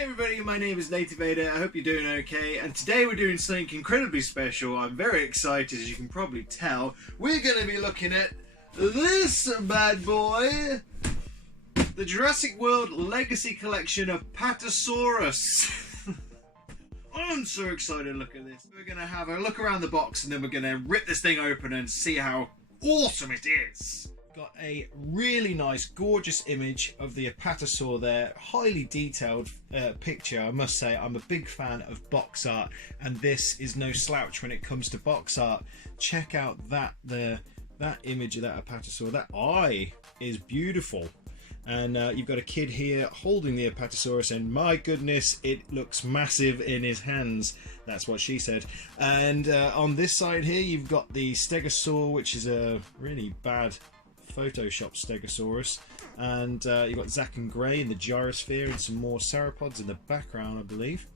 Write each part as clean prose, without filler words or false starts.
Hey everybody, my name is Native Vader. I hope you're doing okay, and today we're doing something incredibly special. I'm very excited, as you can probably tell. We're going to be looking at this bad boy, the Jurassic World Legacy Collection of Apatosaurus. I'm so excited to look at this. We're going to have a look around the box and then we're going to rip this thing open and see how awesome it is. Got a really nice, gorgeous image of the Apatosaur there. Highly detailed picture, I must say. I'm a big fan of box art, and this is no slouch when it comes to box art. Check out that image of that Apatosaur. That eye is beautiful. And you've got a kid here holding the Apatosaurus, and my goodness, it looks massive in his hands. That's what she said. And on this side here, you've got the Stegosaur, which is a really bad Photoshop Stegosaurus, and you've got Zack and Gray in the gyrosphere and some more sauropods in the background, I believe.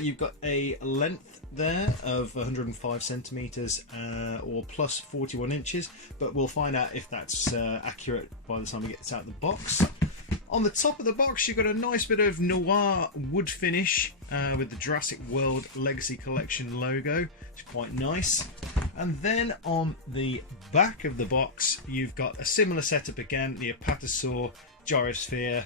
You've got a length there of 105 centimeters or plus 41 inches, but we'll find out if that's accurate by the time we get this out of the box. On the top of the box, you've got a nice bit of noir wood finish with the Jurassic World Legacy Collection logo. It's quite nice. And then on the back of the box, you've got a similar setup again, the Apatosaur gyrosphere.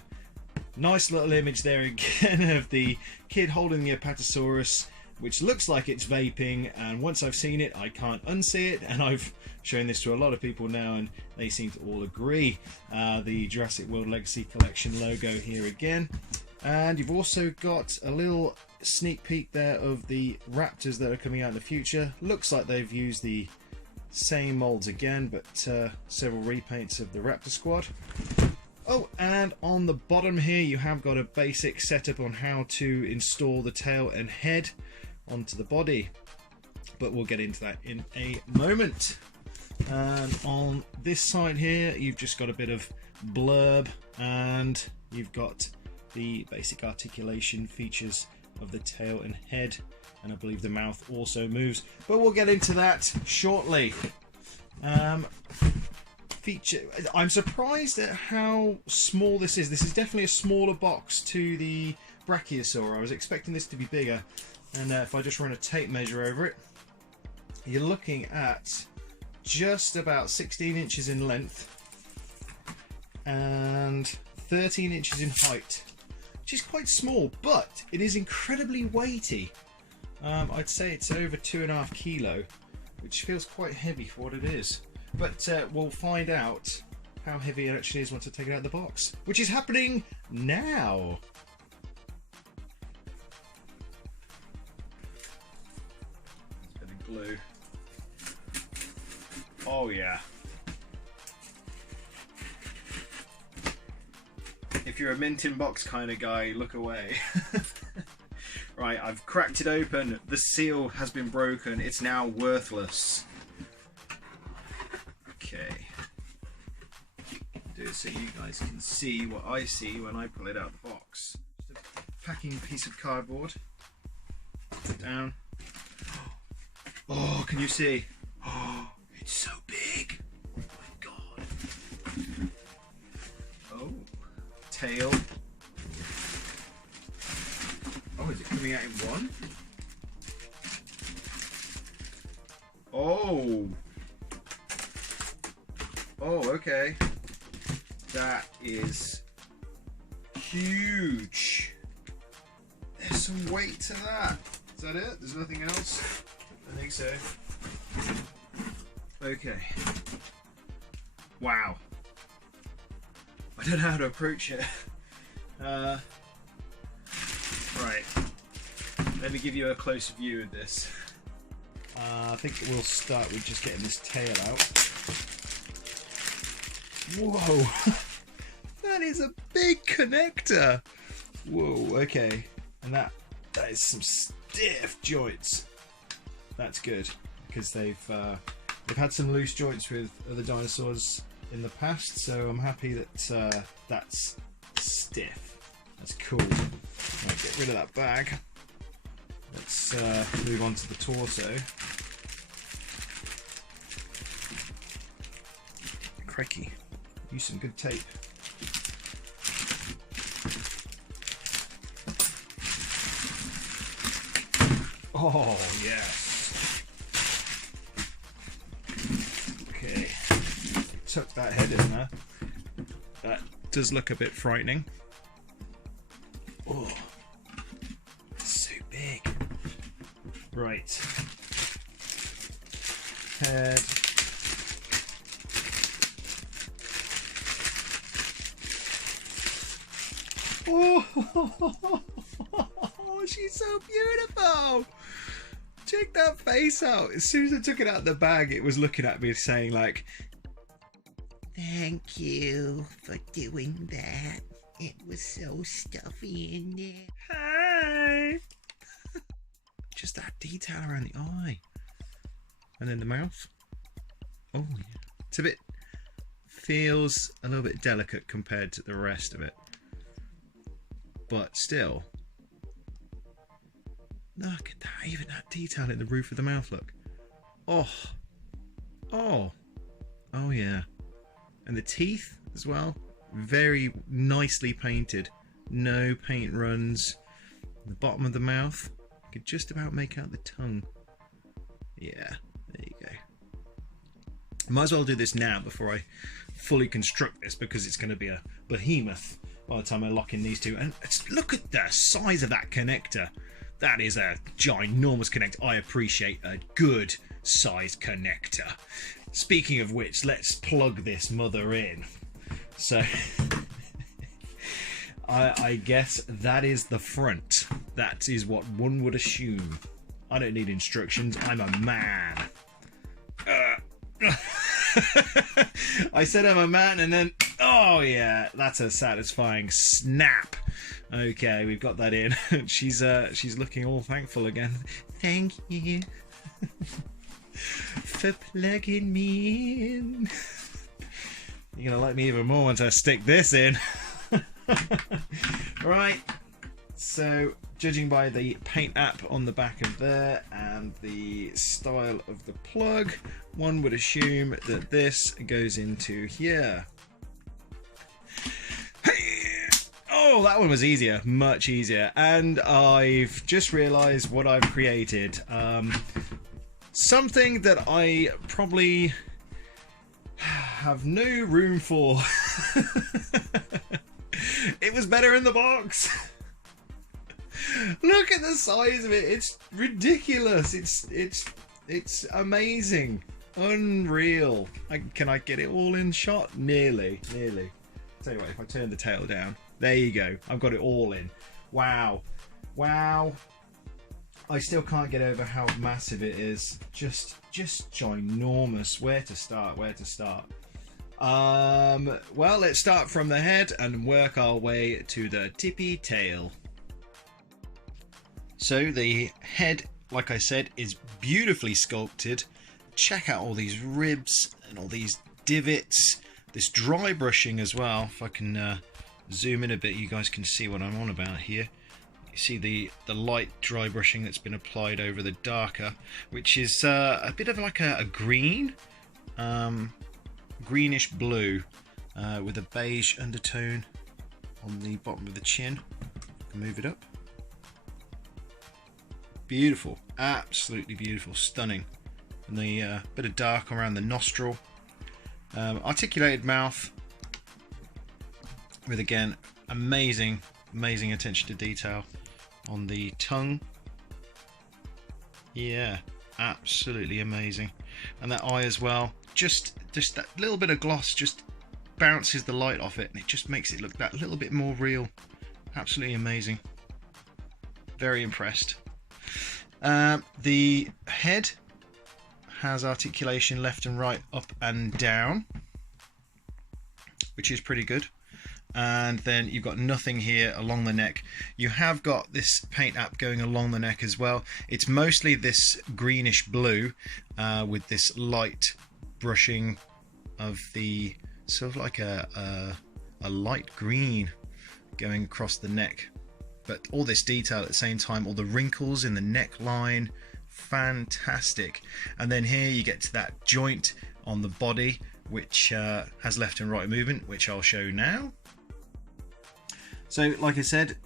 Nice little image there again of the kid holding the Apatosaurus, which looks like it's vaping, and once I've seen it I can't unsee it, and I've shown this to a lot of people now and they seem to all agree. The Jurassic World Legacy Collection logo here again, and you've also got a little sneak peek there of the raptors that are coming out in the future. Looks like they've used the same molds again, but several repaints of the raptor squad. Oh, and on the bottom here you have got a basic setup on how to install the tail and head onto the body, but we'll get into that in a moment. And on this side here you've just got a bit of blurb, and you've got the basic articulation features of the tail and head, and I believe the mouth also moves, but we'll get into that shortly. I'm surprised at how small this is. This is definitely a smaller box to the Brachiosaur. I was expecting this to be bigger, and if I just run a tape measure over it, you're looking at just about 16 inches in length and 13 inches in height, which is quite small, but it is incredibly weighty. I'd say it's over 2.5 kilo, which feels quite heavy for what it is. But we'll find out how heavy it actually is once I take it out of the box, which is happening now. A bit of glue. Oh yeah. If you're a mint in box kind of guy, look away. Right, I've cracked it open. The seal has been broken. It's now worthless. Okay. Do it so you guys can see what I see when I pull it out of the box. Just a packing piece of cardboard. Put it down. Oh, can you see? Oh, it's so big. Oh my god. Oh, tail. Oh, is it coming out in one? Oh. Oh, okay. That is huge. There's some weight to that. Is that it? There's nothing else? I think so. Okay. Wow. I don't know how to approach it. Right. Let me give you a closer view of this. I think we'll start with just getting this tail out. Whoa, that is a big connector. Whoa, okay, and that is some stiff joints. That's good, because they've had some loose joints with other dinosaurs in the past, so I'm happy that that's stiff. That's cool. Right, get rid of that bag. Let's move on to the torso. Crikey. Use some good tape. Oh, yes. Okay. Tuck that head in there. That does look a bit frightening. Oh, so big. Right. Head. Oh, she's so beautiful. Check that face out. As soon as I took it out of the bag, it was looking at me saying like, "Thank you for doing that. It was so stuffy in there." Hi. Just that detail around the eye. And then the mouth. Oh yeah. It's a bit, feels a little bit delicate compared to the rest of it. But still. Look at that, even that detail in the roof of the mouth, look. Oh. Oh. Oh yeah. And the teeth as well. Very nicely painted. No paint runs. The bottom of the mouth. You could just about make out the tongue. Yeah, there you go. Might as well do this now before I fully construct this, because it's going to be a behemoth by the time I lock in these two. And look at the size of that connector. That is a ginormous connector. I appreciate a good sized connector. Speaking of which, let's plug this mother in. So I guess that is the front. That is what one would assume. I don't need instructions. I'm a man. I said I'm a man, and then, oh yeah, that's a satisfying snap. Okay, we've got that in. She's looking all thankful again. Thank you for plugging me in. You're gonna like me even more once I stick this in. Right, so judging by the paint app on the back of there and the style of the plug, one would assume that this goes into here. Oh, that one was easier, much easier. And I've just realized what I've created. Something that I probably have no room for. It was better in the box. Look at the size of it. It's ridiculous. It's amazing. Unreal. Can I get it all in shot? Nearly. Tell you what, if I turn the tail down, there you go. I've got it all in. Wow. Wow. I still can't get over how massive it is. Just ginormous. Where to start? Well, let's start from the head and work our way to the tippy tail. So the head, like I said, is beautifully sculpted. Check out all these ribs and all these divots. This dry brushing as well. If I can zoom in a bit, you guys can see what I'm on about here. You see the light dry brushing that's been applied over the darker, which is a bit of like a green, greenish blue, with a beige undertone on the bottom of the chin. Move it up. Beautiful, absolutely beautiful, stunning. And the bit of dark around the nostril. Articulated mouth with, again, amazing attention to detail on the tongue. Yeah, absolutely amazing. And that eye as well, just that little bit of gloss just bounces the light off it, and it just makes it look that little bit more real. Absolutely amazing. Very impressed. The head has articulation left and right, up and down, which is pretty good. And then you've got nothing here along the neck. You have got this paint app going along the neck as well. It's mostly this greenish blue with this light brushing of the sort of like a light green going across the neck. But all this detail at the same time, all the wrinkles in the neckline, fantastic. And then here you get to that joint on the body, which has left and right movement, which I'll show now. So like I said,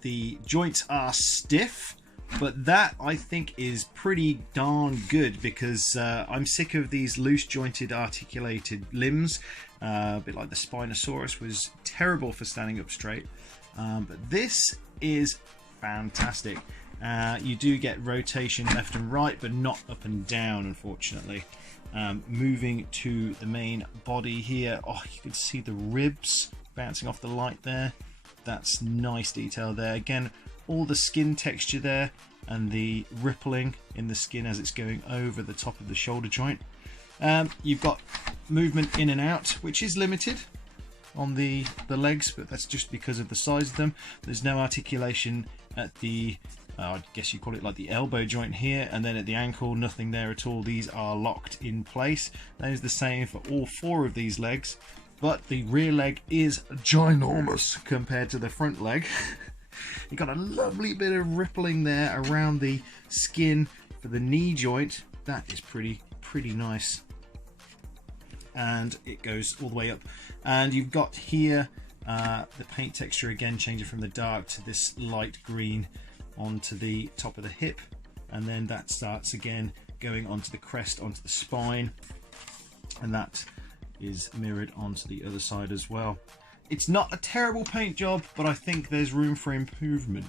the joints are stiff But that, I think, is pretty darn good, because I'm sick of these loose jointed articulated limbs. A bit like the Spinosaurus was terrible for standing up straight. But this is fantastic. You do get rotation left and right, but not up and down, unfortunately. Moving to the main body here, oh, you can see the ribs bouncing off the light there. That's nice detail there. Again, all the skin texture there and the rippling in the skin as it's going over the top of the shoulder joint. You've got movement in and out, which is limited on the legs, but that's just because of the size of them. There's no articulation at the I guess you call it like the elbow joint here, and then at the ankle, nothing there at all. These are locked in place. That is the same for all 4 of these legs, but the rear leg is ginormous compared to the front leg. You've got a lovely bit of rippling there around the skin for the knee joint. That is pretty nice. And it goes all the way up. And you've got here the paint texture again changing from the dark to this light green onto the top of the hip, and then that starts again going onto the crest, onto the spine, and that is mirrored onto the other side as well. It's not a terrible paint job, but I think there's room for improvement.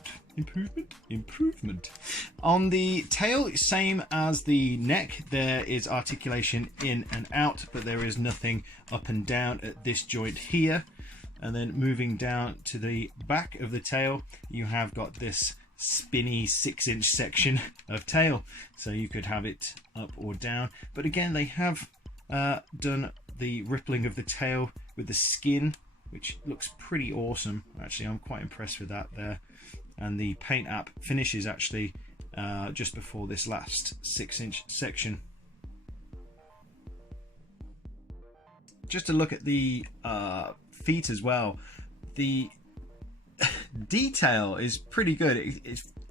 Improvement. On the tail, same as the neck, there is articulation in and out, but there is nothing up and down at this joint here. And then moving down to the back of the tail, you have got this spinny 6-inch section of tail, so you could have it up or down. But again, they have done the rippling of the tail with the skin, which looks pretty awesome. Actually, I'm quite impressed with that there. And the paint app finishes actually just before this last 6-inch section. Just to look at the feet as well, the detail is pretty good.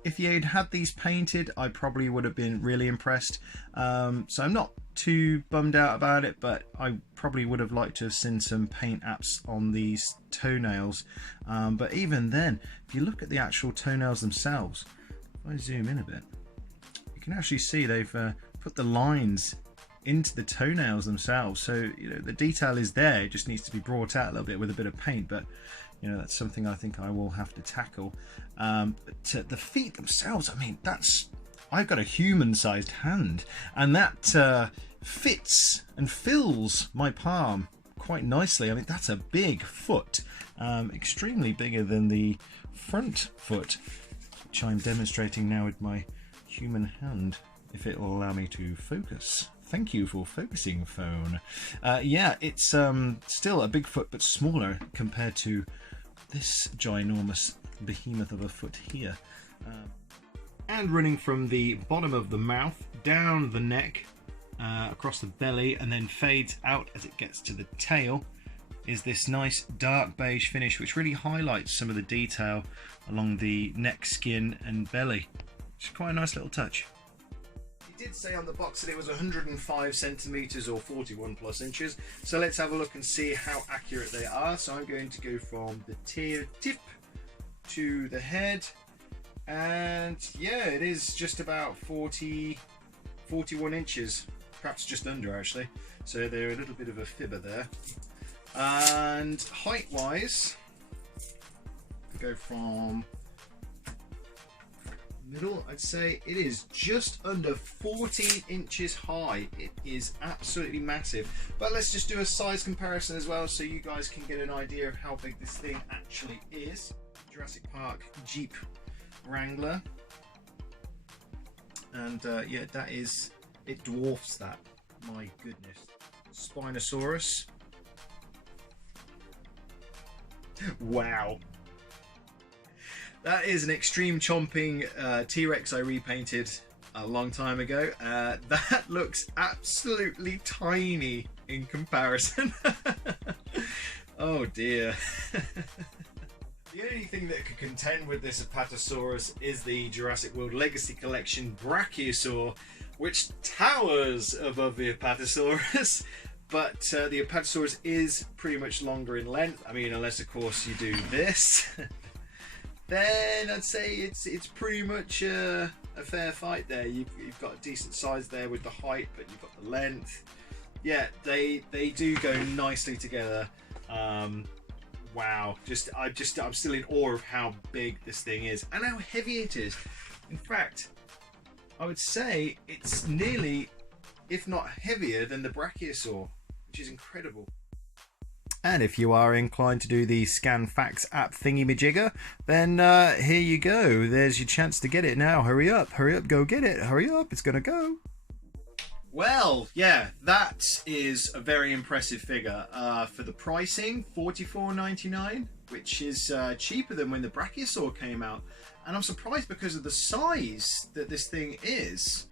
If you had these painted, I probably would have been really impressed. So I'm not too bummed out about it, but I probably would have liked to have seen some paint apps on these toenails. But even then, if you look at the actual toenails themselves, if I zoom in a bit, you can actually see they've put the lines into the toenails themselves. So, you know, the detail is there. It just needs to be brought out a little bit with a bit of paint, but you know, that's something I think I will have to tackle. But the feet themselves, I mean, I've got a human-sized hand, and that fits and fills my palm quite nicely. I mean, that's a big foot, extremely bigger than the front foot, which I'm demonstrating now with my human hand, if it will allow me to focus. Thank you for focusing, phone. Yeah, it's still a big foot, but smaller compared to this ginormous behemoth of a foot here. And running from the bottom of the mouth, down the neck, across the belly, and then fades out as it gets to the tail, is this nice dark beige finish, which really highlights some of the detail along the neck, skin, and belly. It's quite a nice little touch. It did say on the box that it was 105 centimeters or 41 plus inches, so let's have a look and see how accurate they are. So I'm going to go from the tip to the head, and yeah, it is just about 41 inches, perhaps just under actually, so they're a little bit of a fibber there. And height wise, go from middle, I'd say it is just under 14 inches high. It is absolutely massive. But let's just do a size comparison as well, so you guys can get an idea of how big this thing actually is. Jurassic Park Jeep Wrangler, and yeah, that is, it dwarfs that. My goodness. Spinosaurus. Wow. That is an extreme chomping T-Rex I repainted a long time ago. That looks absolutely tiny in comparison. Oh dear. The only thing that could contend with this Apatosaurus is the Jurassic World Legacy Collection Brachiosaur, which towers above the Apatosaurus. But the Apatosaurus is pretty much longer in length. I mean, unless of course you do this. then I'd say it's pretty much a fair fight there. You've got a decent size there with the height, but you've got the length. Yeah, they do go nicely together. Wow, I'm still in awe of how big this thing is and how heavy it is. In fact, I would say it's nearly, if not heavier than the Brachiosaur, which is incredible. And if you are inclined to do the Scan Facts app thingy-majigger, then here you go. There's your chance to get it now. Hurry up, go get it. Hurry up, it's gonna go. Well, yeah, that is a very impressive figure. For the pricing, $44.99, which is cheaper than when the Brachiosaur came out. And I'm surprised because of the size that this thing is,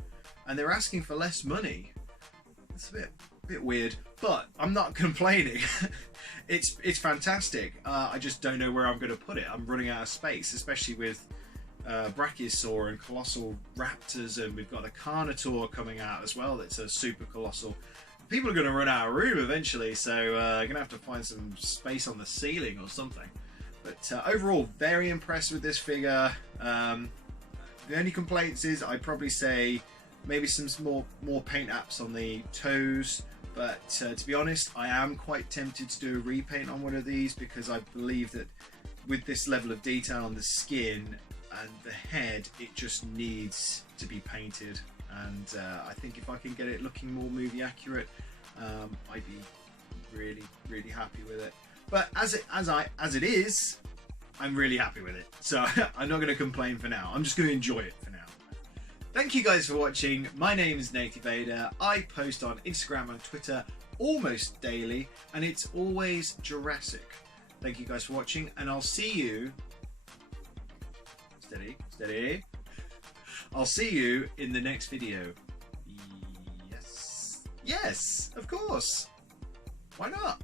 and they're asking for less money. It's a bit weird, but I'm not complaining. It's fantastic. I just don't know where I'm going to put it. I'm running out of space, especially with Brachiosaur and colossal raptors, and we've got a Carnotaur coming out as well. That's a super colossal. People are going to run out of room eventually, so I'm going to have to find some space on the ceiling or something. But overall, very impressed with this figure. The only complaints is I'd probably say maybe some more paint apps on the toes. But to be honest, I am quite tempted to do a repaint on one of these, because I believe that with this level of detail on the skin and the head, it just needs to be painted. And I think if I can get it looking more movie accurate, I'd be really happy with it. But as it is, I'm really happy with it. So I'm not going to complain for now. I'm just going to enjoy it for now. Thank you guys for watching. My name is NativeVader. I post on Instagram and Twitter almost daily, and it's always Jurassic. Thank you guys for watching, and I'll see you. Steady. I'll see you in the next video. Yes, of course. Why not?